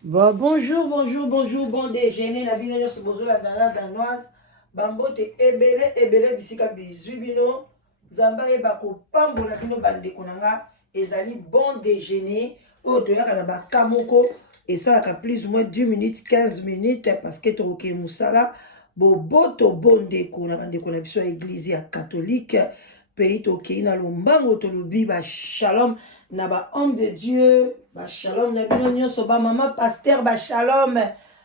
Bon, bonjour, bon déjeuner. La bino nyonso bozola dans danoise. Bambote ebele bisika bizwi bino. Nzamba eba kopambola bino bandeko nanga. Ezali bon déjeuner. Oyo toyaka na bakamoko. Esalaka plus ou moins 10 minutes, 15 minutes. Parce que toke musala. Boboto bondeko na bandeko na biso ya église ya catholique. Pays tokei na lombango tolobi ba shalom na ba homme de Dieu ba shalom na bino nyonso ba mama pasteur ba shalom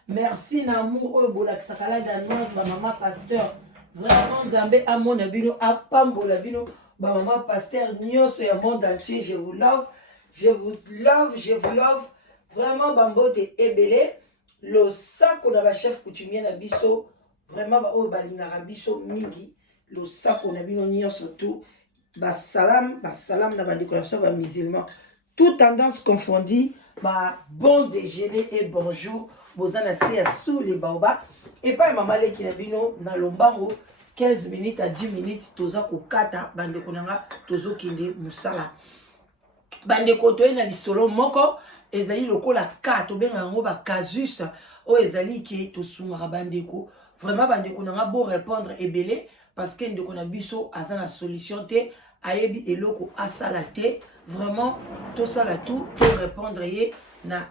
merci na amour oyo bolakisaka la danoise ba mama pasteur vraiment nzambe amona bino apambola bino ba mama pasteur nyonso ya monde entier. Je vous love, je vous love, je vous love vraiment. Bambote ebele lo sako na ba chef coutumier na biso vraiment ba oyo balingaka biso mingi. Le sac on a vu non surtout salam na bandeko na biso ba musulman tout tendance confondue. Bon déjeuner et bonjour bozana se sous les baobas et pas maman leki na bino na lombango 15 minutes à 10 minutes toza ko kata bandeko nanga tozo kinde musala bandeko to na lisolo moko ezali lokola ka to benga ngo ba casus o ezali ki to sungara bandeko vraiment bandeko nanga bo répondre ebele parce que ndeko na biso aza na solution te ayebi eloko asala te vraiment to sala tout pour répondre ye na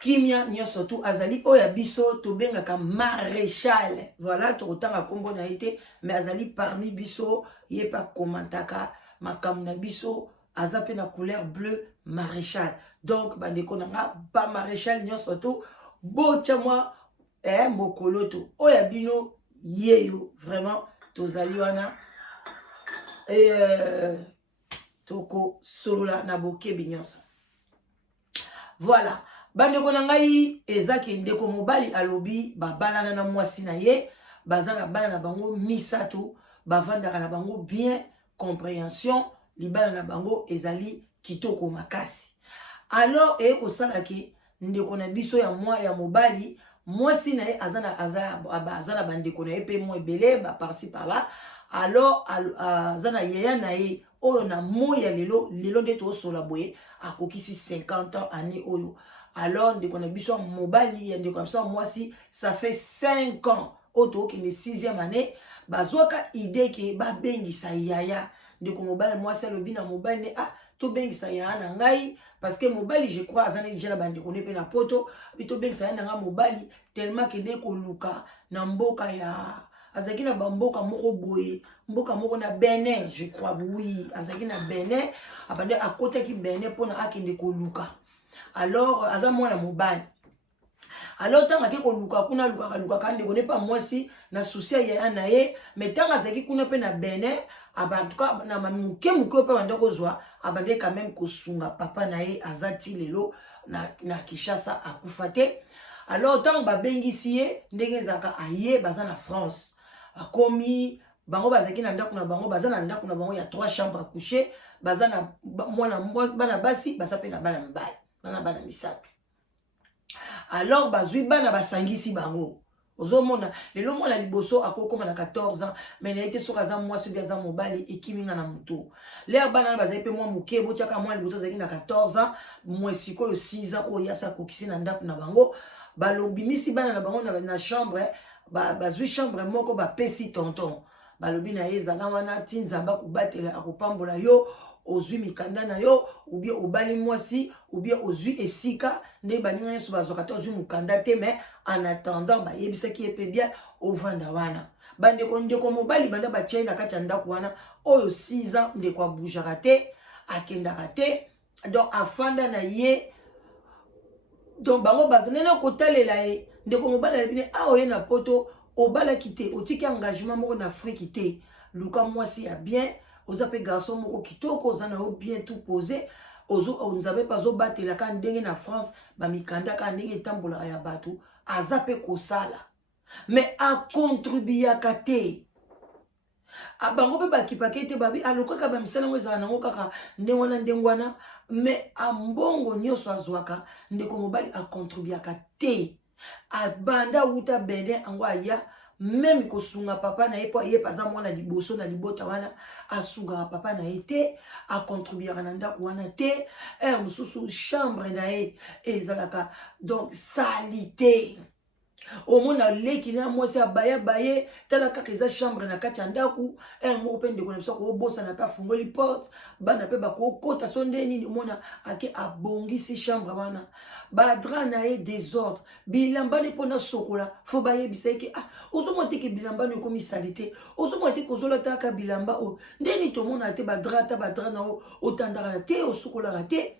kimia nyonso tout azali oya biso to bengaka maréchal. Voilà to otanga kombo na ite mais azali parmi biso ye pa komantaka makambo na biso aza pe na couleur bleu maréchal. Donc bandeko nanga ba maréchal nyonso tout botia moi mokolo to oya bino yeyo vraiment tozali wana toko solola na bokebi nyonso. Voilà bandeko na ngai ezaki ndeko mobali alobi babalana na mwasi na ye bazana bana na bango misato bavandaka na bango bien compréhension libala na bango ezali kitoko makasi. Alors kosala ke ndeko na biso ya mwa ya mobali mwasi na ye azana bandeko na ye pe mo ebele ba par-ci par là. Alors azana yeya na ye oyo na moya lelo nde to sola boye akokisi 50 ans année oyo. Alors ndeko na biso mobali ya ndeko na biso mwasi ça fait 5 ans oto ki ne 6e année bazwaka idée ke ba bengisa yaya ndeko mobali mwasi alobi na mobali ne to bengisa yaya na ngai parce que mobali je crois azana déjà na bandeko ne pe na poto to bengisa yaya na ngai mobali tellement que ndeko luka na mboka ya azaki na bamboka moko boye mboka moko na Benin je crois oui azaki na Benin abande akotaki Benin pona akende koluka. Alors aza mwana mobali alors tanga ke koluka kuna luka kande kone pa mwasi na souci ya na ye mais tanga azaki kuna pe na Benin abantuka na mamuke muke pa bande kozwa abande quand même kosunga papa na ye azati lelo na Kinshasa akufate. Alors tanga babengisi ye ndenge zaka aye baza na France akomi bango bazaki na ndako na bango baza na ndako na bango ya 3 chambres à coucher baza na mwana bana basi basa pe na bana mbali bana misato. Alors bazwi bana basangisi bango ozomona lelo mwana liboso akokoma na 14 ans mais na été soka za mwasi bia za mobali ekiminga na muto leo bana bazali pe mwa muke botiaka mwana liboso zaki na 14 ans mwesi ko 6 ans oyo yasa kokisi na ndako na bango balobimisi bana na bango na chambre bazwi chambre moko bapesi tonton balobi na ye zala wana ti nzamba kubatela akopambola yo ozwi mikanda na yo ou bien obali mwasi ou bien ozwi esika nde baninga nyonso bazwaka te ozwi mukanda te mais en attendant bayebisaki ye pe bien ovanda wana bandeko mobali banda batie na kati ya ndako wana oyo 6 ans ndeko abujaka te akendaka te donc afanda na ye donc bango bazanena kotalela ye ndeko mobali alebine oye na poto obalaki te otiki engagement moko na Afrique te luka mwasi ya bien oza pe garçon moko kitoko oza na yo bien tout posé nzabe pazo batela ka ndenge na France bamikanda ka ndenge etambolaka ya bato aza pe kosala mais akontribuyaka te bango pe bakipake te babi alokaka bamisala ngo ezala nango kaka ndenge wana mais ambongo nyonso azwaka ndeko mobali akontribuyaka te abanda uta Benin ango aya même kosunga papa na ye po ye paza mwana liboso na libota wana asunga papa na ye te acontribuera na ndako wana te mosusu chambre na ye ezalaka donc salité omona leki na mwasi abaya baye tala kaka eza chambre na kati ya ndako moko mpe ndeko na biso akobosana mpe afungoli porte bana mpe bakokota so nde nini omona ake abongisi chambre wana badra na ye désordre bilambani mpona sokola fo bayebisa ye ke ozomona te ke bilambani ekomi sali te ozomona te ke ozolataka bilamba oyo ndeni tomona te badra ta badra na o otandaka te osokolaka te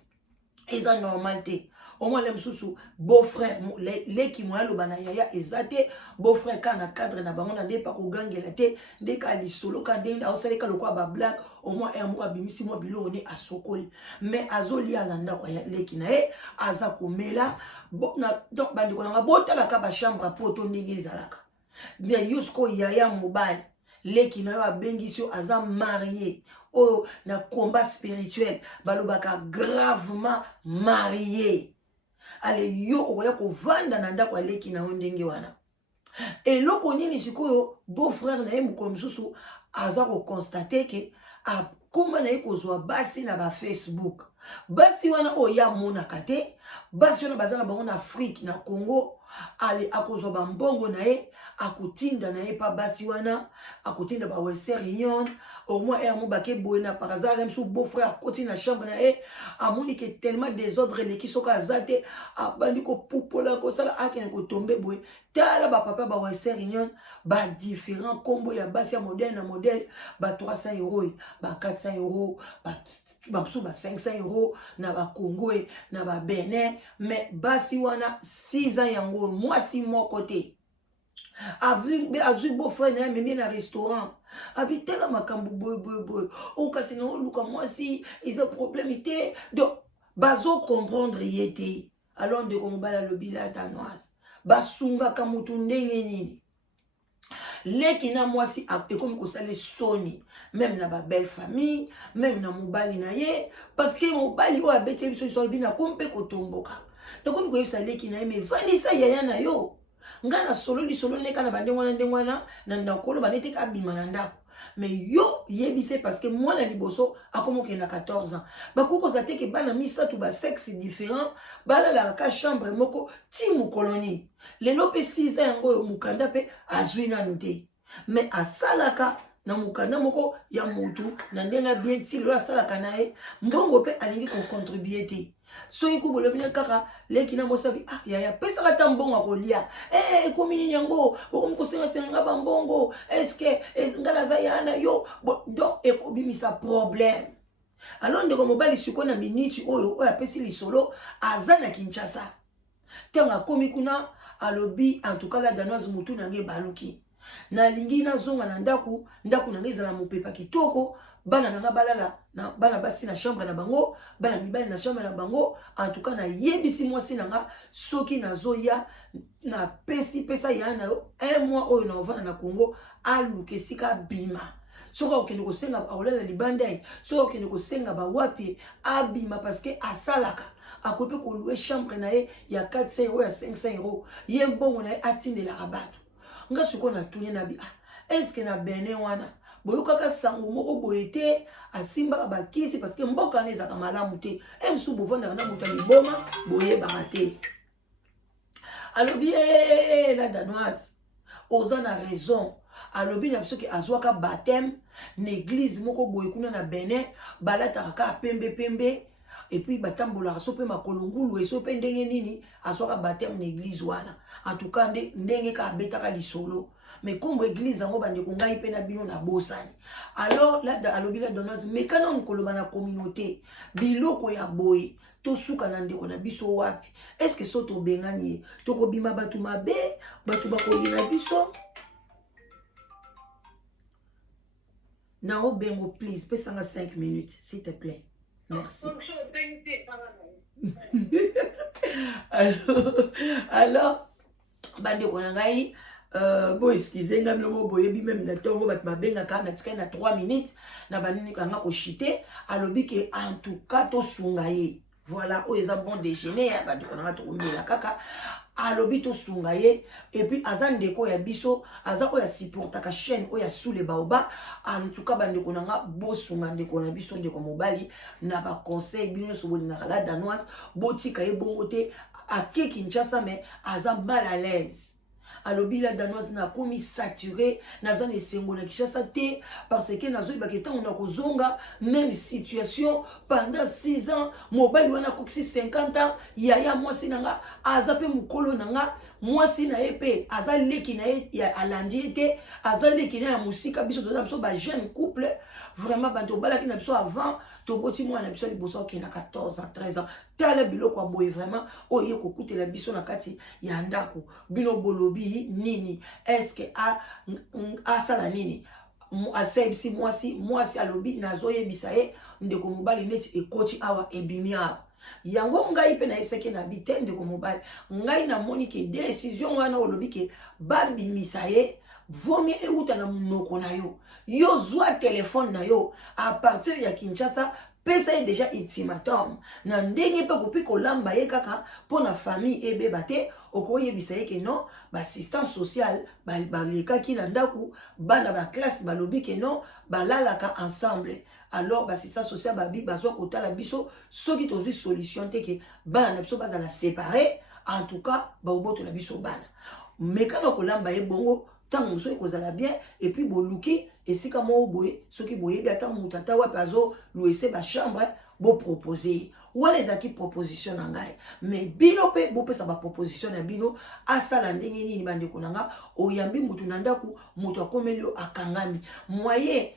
eza normal te omwa le mosusu beau-frère leki moya loba na yaya eza te beau-frère ka na cadre na bango na nde pa kogangela te nde ka lisolo ka nde aosaleka lokwa bablague omwa moko abimisi mwa biloko ne asokoli mais azolia na ndako ya leki na ye aza komela donc bandeko nanga botalaka bachambre poto ndenge ezalaka bien yusko yaya mobali leki na yo abengisi yo aza marié oyo na combat spirituel balobaka gravement marié ale yo okoya kovanda na ndako ya leki na yo ndenge wana eloko nini sikoyo beau-frère na ye mokolo mosusu aza kokonstate ke akoma na ye kozwa basi na bafacebook basi wana oyo ya monaka te basi wana baza na bango na afrique na congo ale akozwa bambongo na ye akotinda na ye pa basi wana akotinda ba Western Union au moins mo bake boye na par hasard même sous beau-frère akoti na chambre na ye amoni ke tellement désordre leki soka azate abandi ko pupola ko sala akene ko tomber boye tala ba papa ba Western Union ba différents combo ya basi ya modèle na modèle ba 300 €, ba 400 €, ba 500 € na ba Congo na ba Benin mais basi wana 6 ans yango mwasi moko te avu beau-frère na ye na restaurant abitela makambo boy o kasi na oluka mwasi eza problème te donc bazo comprendre ye te alors ndeko mobala lobi la danoise basungaka mutu ndenge nini leki na mwasi ekomi kosala soni même na ba belle famille même na mobali na ye parce que mobali oyo abeteli biso liso lobi na kompe kotomboka nakomi koyebisa leki na ye me vanisa yaya na yo nga na solo lisolo neka na bandengwana na ndakolo banete ka bima na ndako mais yo yebise parce que moi na liboso akomoke na 14 ans bakoko zate ke bana misatu ba sexe différent bala la ka chambre moko ti mu colonie lelo pe 6 ans yango mukanda pe azwi na nute mais asalaka na mukanda moko ya mutu na ndenga bien ti lo asalaka na ye mbongo pe alingi ko contribuer te so yiku bolobina kaka leki na mosabi yaya pesa kata mbongo akolia komi nini yango bokomi kosenga bambongo eske ngala za yana yo donc ekobimisa problème alors ndeko mobali siko na miniti oyo apesi lisolo aza na Kinshasa tenga komi kuna alobi en tout cas la danoise mutu nange baluki na lingi na zonga na ndaku nange ezala mopepa kitoko bana nanga balala na bana basi na chambre na bango bana mibali na chambre na bango en tout cas na yebisi mwasi nanga soki nazoya na pesa ya na un mois oyo na ovana na Congo aluke sika bima soka okende kosenga aolala libanda soka okende kosenga ba wapi abima parce que asalaka akope ko louer chambre na ye ya 400 € ya 500 € ye mbongo na ye atindela rabato nga siko na tunye na bi est-ce que na Benin wana boyokaka sango moko boye te asimbaka bakisi parce que mboka na ezaka malamu te msu bovandaka na moto ya liboma boyebaka te alobi la danoise oza na raison alobi na biso ke azwaka baptême na église moko boye kuna na Benin balataka ka pembe et puis batambolaka so pe makolongulu eso pe ndenge nini azwaka baptême na église wana en tout cas ndenge ka abetaka lisolo mais comme église yango bande ko ngai pe na bino na bosani alors là alobi la donneuse mais kana on koloba na communauté biloko ya boye to suka na ndeko na biso wapi est-ce que so to bengani to ko bima batu mabe batu bakoyina biso na obengo please pesanga 5 minutes s'il te plaît merci. alors bande ko ngai bon excusez nga mlomo boyebi même na tongo bat mabenga ka na tika na 3 minutes na banini kanga ko chiter alobi ke en tout cas to sunga ye voilà oyo eza bon déjeuner bandeko na nga tokomela kaka alobi tosunga ye et puis aza ndeko ya biso aza oyo supportaka chaîne oyo Sule Baoba en tout cas bandeko na nga bosunga ndeko na biso ndeko mobali na ba conseil bino so bolingaka la danoise botika ye bongo te ake Kinshasa mais aza mal à l'aise alobi la danoise na komi saturé naza na esengo na Kinshasa te parce que nazo ibaka etango na kozonga même situation pendant 6 ans mobali wana kokisi 50 ans yaya mwasi nanga aza pe mukolo nanga mwasi na ye pe aza leki na ye ya alandi te aza leki na ya musika biso toza biso ba jeune couple vraiment banto balaki na biso avant toboti mwana biso liboso ke na 14 ans 13 ans tala biloko boye vraiment oye kokutela biso na kati ya ndako bino bolobi nini est-ce que a sala nini asebisi mwasi alobi nazoyebisa ye ndeko mobali neti ekoti awa ebimi awa yango ngai pe na yebisaki na bite ndeko mobali ngai namoni ke décision wana olobi ke babimisa ye vomi euta na monoko na yo yo zwa telefone na yo à partir ya Kinshasa pesa ye déjà ultimatum na ndenge pe kopi kolamba ye kaka po na famille ebeba te okoyebisa ye ke non ba assistance sociale balekaki na ndaku bana ba classe balobi ke non balalaka ensemble alors ba assistance sociale babi bazwa kotala biso soki tozwi solution te ke bana na biso bazala séparé en tout cas baoboto na biso bana mekana kolamba ye bongo tant moso ekozala bien et puis boluki esika mo boye soki boyebi ata mutata wa bazo louese ba chambre bo proposer wala ezaki proposition na ngai mais bino pe bo pesa ba proposition na bino asala ndenge nini bandeko na nga oyambi mutu na ndaku mutu akomeli akangami moyen